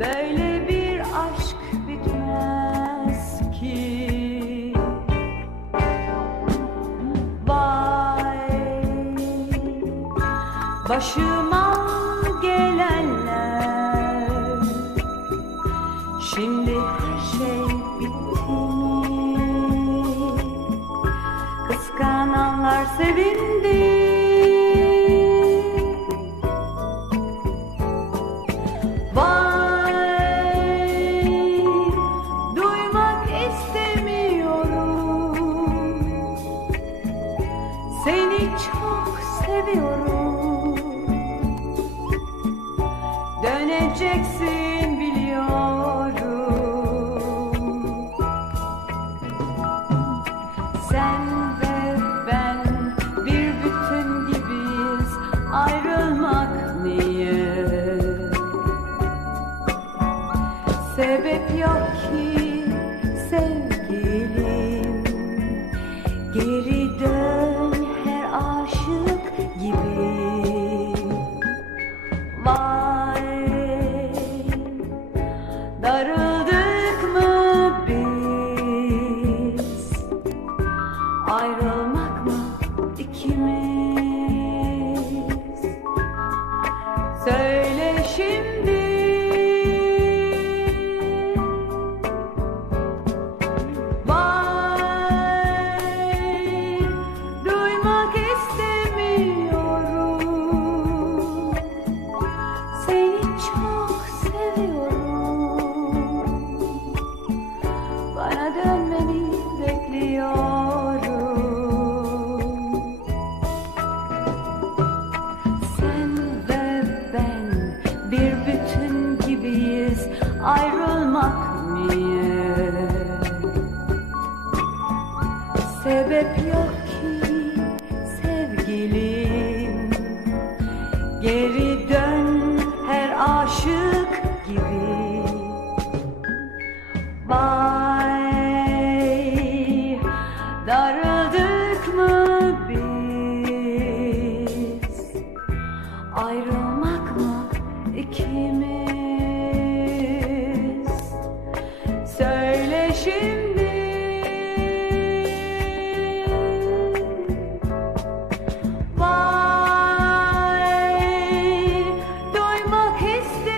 Böyle bir aşk bitmez ki. Vay. Başıma gelenler. Şimdi her şey bitti? Kıskananlar sevindi çok seviyorum. Döneceksin Ayrılmak mı ikimiz? Söyle şimdi. Vay Duymak istemiyorum Sebep yok ki sevgilim. Geri dön her aşık gibi. Vay Darıldık mı biz? Ayrılmak mı ikimiz Duymak